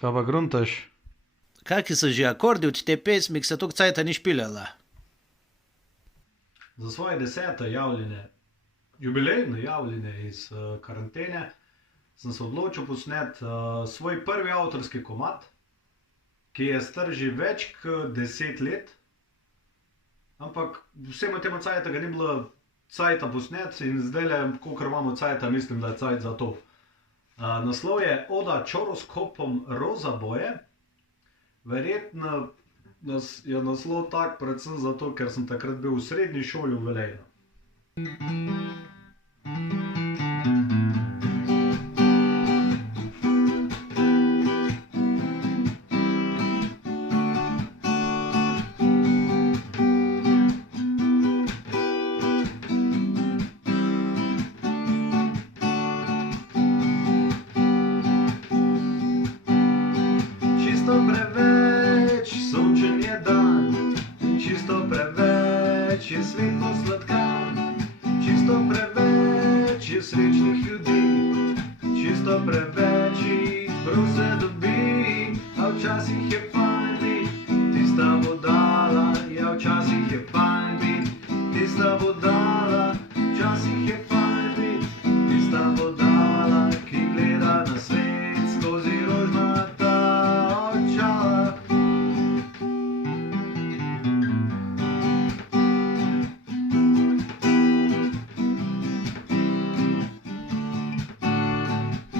Kaj pa gruntaš? Kaki so že akordi od te pesmi, ki se toliko cajta ni špilala? Za svoje 10. javljanje, jubilejno javljanje iz karantene, sem se odločil posneti svoj prvi avtorski komad, ki je star že več kot 10 let. Ampak vsemu temu cajta ga ni bilo cajta posneti in zdajle, kolikor imamo cajta, mislim, da je cajt za to. Naslov je Oda čaroskopom roza boje. Verjetno je naslov tak predvsem zato, ker sem takrat bil v srednji šoli v Velejnu. Čisto preveč sončen je dan, čisto preveč je svetlo sladkan, čisto preveč je srečnih ljudi, čisto preveč jih prav se dobi. A včasih je fajn bit tista vodala, ja včasih je fajn bit tista vodala, včasih je fajn bit tista vodala, ki gleda na svet skozi rožnata očala.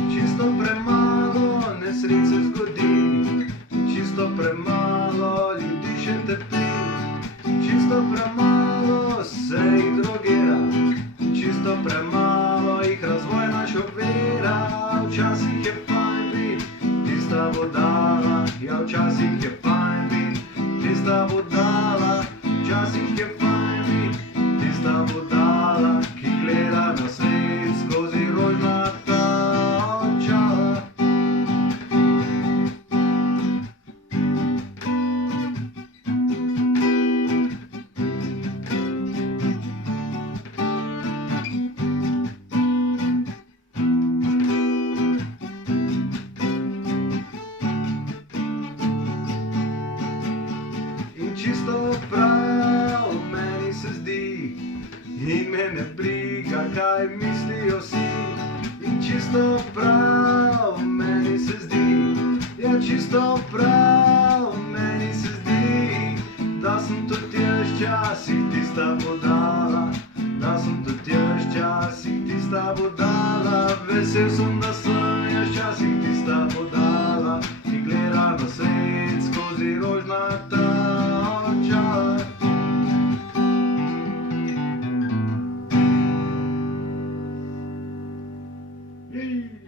Čisto premalo nesreč se zgodi, čisto premalo ljudi še trpi, čisto premalo se jih drogira, čisto premalo jih razvoj naš ovira. Včasih je fajn bit tista vodala, ja včasih je fajn bit tista vodala, včasih je fajn bit tista vodala, ki gleda na svet skozi rožnata očala. In čisto prav meni se zdi, in me ne briga, kaj mislijo vsi. In čisto prav meni se zdi, ja čisto prav meni se zdi, da sem tudi jaz včasih tista vodala, da sem tudi jaz včasih tista vodala. Vesel sem, da sem jaz včasih tista vodala, ki gleda na svet skozi rožnata očala. Jej.